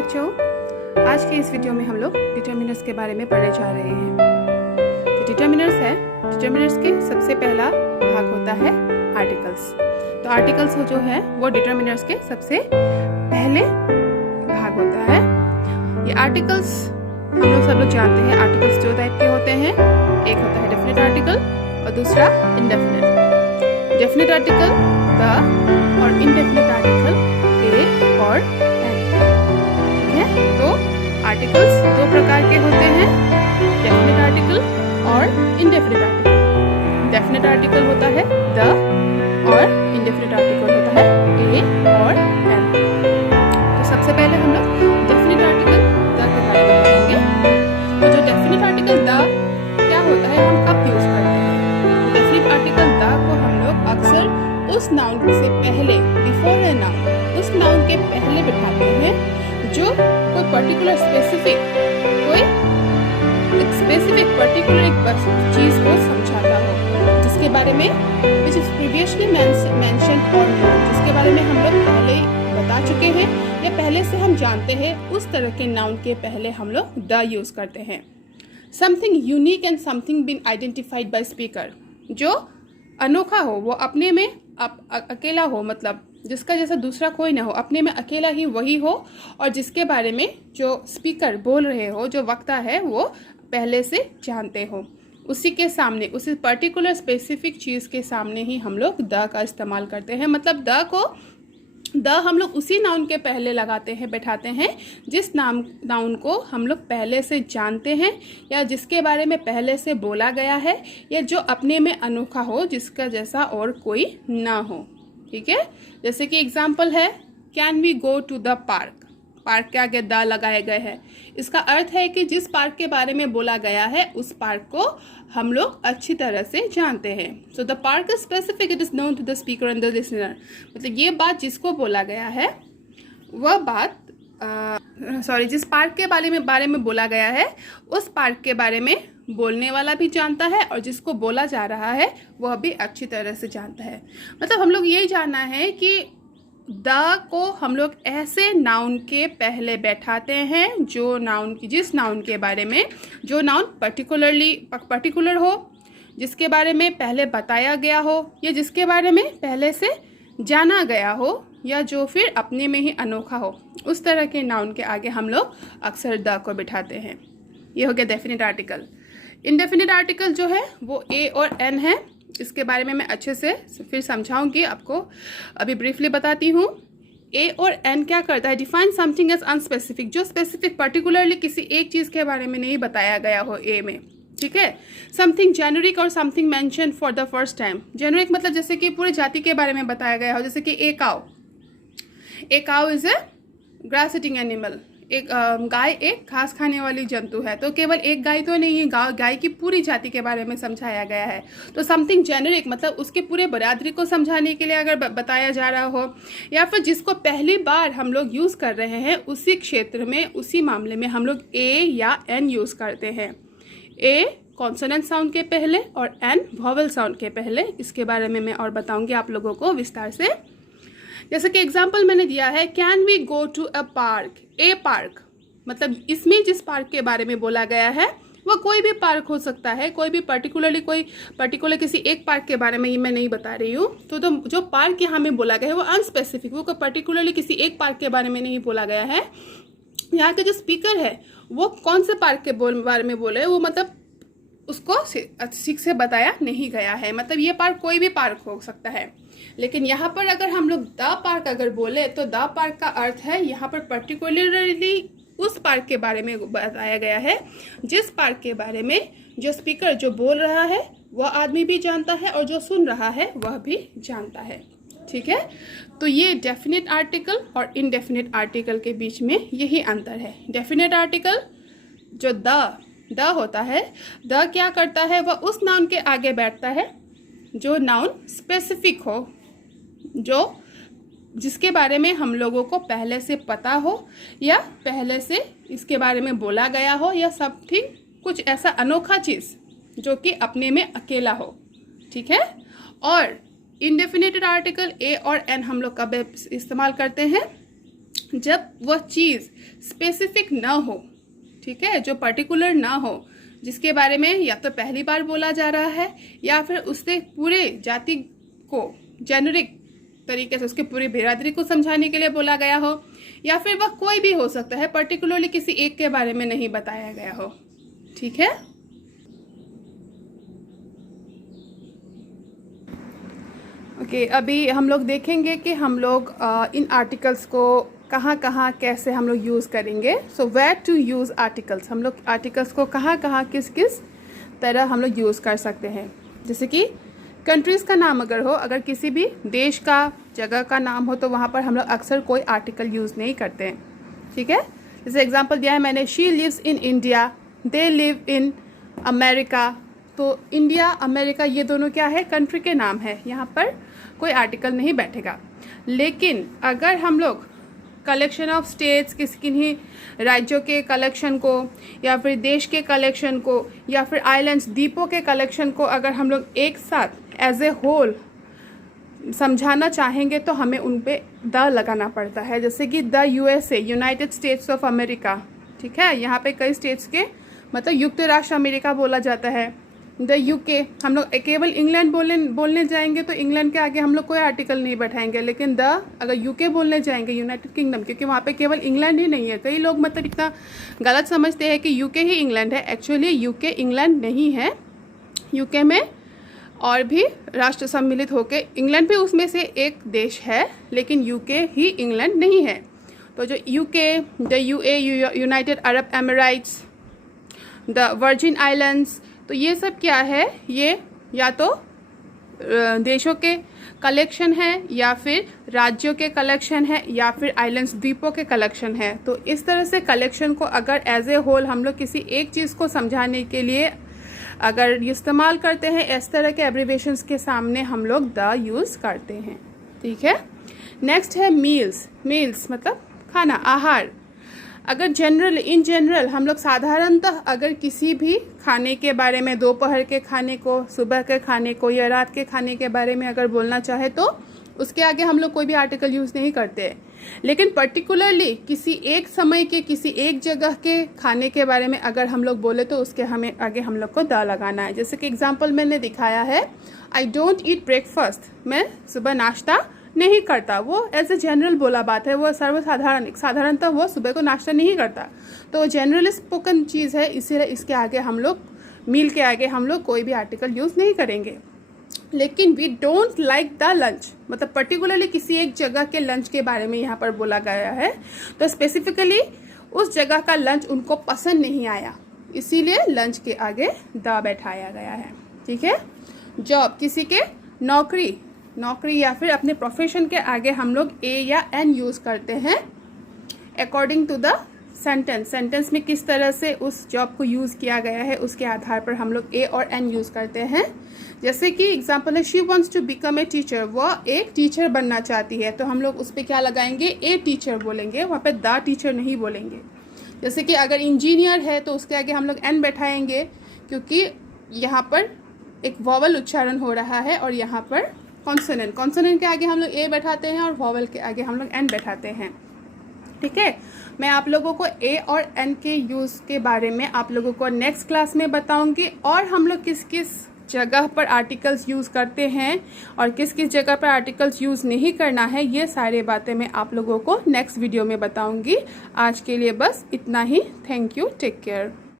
बच्चों, आज के इस वीडियो में हम लोग डिटर्मिनर्स के बारे में पढ़ने जा रहे हैं। डिटर्मिनर्स है, डिटर्मिनर्स के सबसे पहला भाग होता है आर्टिकल्स। तो आर्टिकल्स जो है वो डिटर्मिनर्स के सबसे पहले भाग होता है। ये आर्टिकल्स हम लोग सब लोग जानते हैं। आर्टिकल्स दो टाइप के होते हैं, एक होता है डेफिनेट आर्टिकल और दूसरा इनडेफिनेट। डेफिनेट आर्टिकल द और इनडेफिनेट आर्टिकल ए और एन। ठीक है, तो आर्टिकल्स दो प्रकार के होते हैं, डेफिनेट आर्टिकल और इनडेफिनेट आर्टिकल। डेफिनेट आर्टिकल होता है द और इनडेफिनेट आर्टिकल होता है ए और एन। तो सबसे पहले हम लोग डेफिनेट आर्टिकल द के बारे में पढ़ेंगे। तो जो डेफिनेट आर्टिकल द क्या होता है, हम कब यूज करते हैं? डेफिनेट आर्टिकल द को हम लोग अक्सर उस नाउन से पहले, बिफोर ए नाउन, उस नाउन के पहले बिठाते हैं जो कोई पर्टिकुलर स्पेसिफिक पर्टिकुलर एक चीज को समझाता हो, जिसके बारे में which is previously mentioned or known, जिसके बारे में हम लोग पहले बता चुके हैं या पहले से हम जानते हैं, उस तरह के नाउन के पहले हम लोग द यूज करते हैं। Something unique and something been identified by speaker, जो अनोखा हो, वो अपने में अकेला हो, मतलब जिसका जैसा दूसरा कोई ना हो, अपने में अकेला ही वही हो, और जिसके बारे में जो स्पीकर बोल रहे हो, जो वक्ता है, वो पहले से जानते हो, उसी के सामने, उसी पर्टिकुलर स्पेसिफिक चीज़ के सामने ही हम लोग द का इस्तेमाल करते हैं। मतलब द हम लोग उसी नाउन के पहले लगाते हैं, बैठाते हैं जिस नाउन को हम लोग पहले से जानते हैं या जिसके बारे में पहले से बोला गया है, या जो अपने में अनोखा हो, जिसका जैसा और कोई ना हो। ठीक है, जैसे कि एग्जाम्पल है, can we go to the park. Park के आगे द लगाए गए हैं। इसका अर्थ है कि जिस पार्क के बारे में बोला गया है, उस पार्क को हम लोग अच्छी तरह से जानते हैं। So the park is specific, it is known to the speaker and the listener. मतलब ये बात जिसको बोला गया है, वह बात जिस पार्क के बारे में बोला गया है, उस पार्क के बारे में बोलने वाला भी जानता है और जिसको बोला जा रहा है वह भी अच्छी तरह से जानता है। मतलब हम लोग यही जानना है कि द को हम लोग ऐसे नाउन के पहले बैठाते हैं जिस नाउन के बारे में, जो नाउन पर्टिकुलर हो, जिसके बारे में पहले बताया गया हो, या जिसके बारे में पहले से जाना गया हो, या जो फिर अपने में ही अनोखा हो, उस तरह के नाउन के आगे हम लोग अक्सर द को बिठाते हैं। ये हो गया डेफिनेट आर्टिकल। इनडेफिनेट आर्टिकल जो है वो ए और एन है। इसके बारे में मैं अच्छे से फिर समझाऊंगी आपको, अभी ब्रीफली बताती हूँ। ए और एन क्या करता है, डिफाइन समथिंग एज अनस्पेसिफिक, जो स्पेसिफिक पर्टिकुलरली किसी एक चीज़ के बारे में नहीं बताया गया हो ए में। ठीक है, समथिंग जेनरिक और something mention for the first time. Generic मतलब जैसे कि पूरे जाति के बारे में बताया गया हो, जैसे कि a cow is a grass eating animal. एक गाय एक घास खाने वाली जंतु है। तो केवल एक गाय तो नहीं है, गाय की पूरी जाति के बारे में समझाया गया है। तो समथिंग जेनरिक मतलब उसके पूरे बरादरी को समझाने के लिए अगर बताया जा रहा हो, या फिर जिसको पहली बार हम लोग यूज़ कर रहे हैं, उसी क्षेत्र में, उसी मामले में हम लोग ए या एन यूज़ करते हैं। ए कॉन्सोनेंट साउंड के पहले और एन वॉवल साउंड के पहले। इसके बारे में मैं और बताऊंगी आप लोगों को विस्तार से। जैसे कि एग्जाम्पल मैंने दिया है, can we go to a park. A park मतलब इसमें जिस पार्क के बारे में बोला गया है वो कोई भी पार्क हो सकता है, कोई भी पर्टिकुलर किसी एक पार्क के बारे में मैं नहीं बता रही हूँ। तो जो पार्क यहाँ में बोला गया है वो अनस्पेसिफिक, वो कोई पर्टिकुलरली किसी एक पार्क के बारे में नहीं बोला गया है। यहाँ के जो स्पीकर है वो कौन से पार्क के बारे में बोले, वो मतलब उसको ठीक से बताया नहीं गया है। मतलब ये पार्क कोई भी पार्क हो सकता है, लेकिन यहाँ पर अगर हम लोग द पार्क अगर बोले तो द पार्क का अर्थ है यहाँ पर पर्टिकुलरली उस पार्क के बारे में बताया गया है, जिस पार्क के बारे में जो स्पीकर जो बोल रहा है वह आदमी भी जानता है और जो सुन रहा है वह भी जानता है। ठीक है, तो ये डेफिनेट आर्टिकल और इनडेफिनेट आर्टिकल के बीच में यही अंतर है। डेफिनेट आर्टिकल जो द होता है, द क्या करता है, वह उस नाउन के आगे बैठता है जो नाउन स्पेसिफिक हो, जिसके बारे में हम लोगों को पहले से पता हो, या पहले से इसके बारे में बोला गया हो, या समथिंग कुछ ऐसा अनोखा चीज़ जो कि अपने में अकेला हो। ठीक है, और इनडेफिनेटेड आर्टिकल ए और एन हम लोग कब इस्तेमाल करते हैं, जब वह चीज़ स्पेसिफिक ना हो, ठीक है, जो पर्टिकुलर ना हो, जिसके बारे में या तो पहली बार बोला जा रहा है या फिर उससे पूरे जाति को जेनरिक तरीके से उसके पूरी बिरादरी को समझाने के लिए बोला गया हो, या फिर वह कोई भी हो सकता है, पर्टिकुलरली किसी एक के बारे में नहीं बताया गया हो। ठीक है, ओके अभी हम लोग देखेंगे कि हम लोग इन आर्टिकल्स को कहाँ कहाँ कैसे हम लोग यूज़ करेंगे। So where to use articles, हम लोग आर्टिकल्स को कहाँ कहाँ किस किस तरह हम लोग यूज़ कर सकते हैं। जैसे कि कंट्रीज़ का नाम अगर हो, अगर किसी भी देश का जगह का नाम हो तो वहाँ पर हम लोग अक्सर कोई आर्टिकल यूज़ नहीं करते हैं। ठीक है, जैसे एग्जांपल दिया है मैंने, she lives in India, they live in America. तो इंडिया अमेरिका ये दोनों क्या है, कंट्री के नाम है, यहाँ पर कोई आर्टिकल नहीं बैठेगा। लेकिन अगर हम लोग कलेक्शन ऑफ स्टेट्स, किन्हीं राज्यों के कलेक्शन को या फिर देश के कलेक्शन को या फिर आइलैंड्स द्वीपों के कलेक्शन को अगर हम लोग एक साथ एज ए होल समझाना चाहेंगे तो हमें उन पे द लगाना पड़ता है। जैसे कि the USA, United states of America, ठीक है, यहाँ पे कई स्टेट्स के मतलब युक्त राष्ट्र अमेरिका बोला जाता है। द यूके, हम लोग केवल इंग्लैंड बोलने जाएंगे तो इंग्लैंड के आगे हम लोग कोई आर्टिकल नहीं बैठाएंगे, लेकिन द अगर यूके बोलने जाएंगे, यूनाइटेड किंगडम, क्योंकि वहाँ पे केवल इंग्लैंड ही नहीं है। कई लोग मतलब इतना गलत समझते हैं कि यूके ही इंग्लैंड है। एक्चुअली यूके इंग्लैंड नहीं है, यूके में और भी राष्ट्र सम्मिलित होकर इंग्लैंड भी उसमें से एक देश है, लेकिन यूके ही इंग्लैंड नहीं है। तो जो UK, the UA, United Arab Emirates, the Virgin Islands, तो ये सब क्या है, ये या तो देशों के कलेक्शन है या फिर राज्यों के कलेक्शन है या फिर आइलैंड्स द्वीपों के कलेक्शन है। तो इस तरह से कलेक्शन को अगर एज ए होल हम लोग किसी एक चीज़ को समझाने के लिए अगर इस्तेमाल करते हैं, इस तरह के एब्रिविएशंस के सामने हम लोग द यूज़ करते हैं। ठीक है, नेक्स्ट है मील्स। मील्स मतलब खाना, आहार। अगर इन जनरल हम लोग साधारणतः अगर किसी भी खाने के बारे में, दोपहर के खाने को, सुबह के खाने को या रात के खाने के बारे में अगर बोलना चाहे तो उसके आगे हम लोग कोई भी आर्टिकल यूज़ नहीं करते हैं। लेकिन पर्टिकुलरली किसी एक समय के, किसी एक जगह के खाने के बारे में अगर हम लोग बोले तो उसके हमें आगे हम लोग को द लगाना है। जैसे कि एग्जाम्पल मैंने दिखाया है, आई डोंट ईट ब्रेकफास्ट, मैं सुबह नाश्ता नहीं करता। वो एज ए जनरल बोला बात है, वो साधारणतः वो सुबह को नाश्ता नहीं करता, तो जनरल स्पोकन चीज़ है, इसीलिए इसके आगे हम लोग, मील के आगे हम लोग कोई भी आर्टिकल यूज़ नहीं करेंगे। लेकिन we don't like the lunch, मतलब पर्टिकुलरली किसी एक जगह के लंच के बारे में यहाँ पर बोला गया है, तो स्पेसिफिकली उस जगह का लंच उनको पसंद नहीं आया, इसीलिए लंच के आगे द बैठाया गया है। ठीक है, जॉब, किसी के नौकरी या फिर अपने प्रोफेशन के आगे हम लोग ए या एन यूज़ करते हैं अकॉर्डिंग टू द सेंटेंस में किस तरह से उस जॉब को यूज़ किया गया है उसके आधार पर हम लोग ए और एन यूज़ करते हैं। जैसे कि एग्जांपल है, she wants to become a teacher, वह एक टीचर बनना चाहती है, तो हम लोग उस पर क्या लगाएंगे, ए टीचर बोलेंगे, वहाँ पे द टीचर नहीं बोलेंगे। जैसे कि अगर इंजीनियर है तो उसके आगे हम लोग एन बैठाएंगे, क्योंकि यहाँ पर एक वॉवल उच्चारण हो रहा है और यहाँ पर कॉन्सोनेंट के आगे हम लोग ए बैठाते हैं और वॉवल के आगे हम लोग एन बैठाते हैं। ठीक है, मैं आप लोगों को ए और एन के यूज़ के बारे में आप लोगों को नेक्स्ट क्लास में बताऊंगी, और हम लोग किस किस जगह पर आर्टिकल्स यूज़ करते हैं और किस किस जगह पर आर्टिकल्स यूज़ नहीं करना है, ये सारी बातें मैं आप लोगों को नेक्स्ट वीडियो में बताऊंगी। आज के लिए बस इतना ही। Thank you, take care.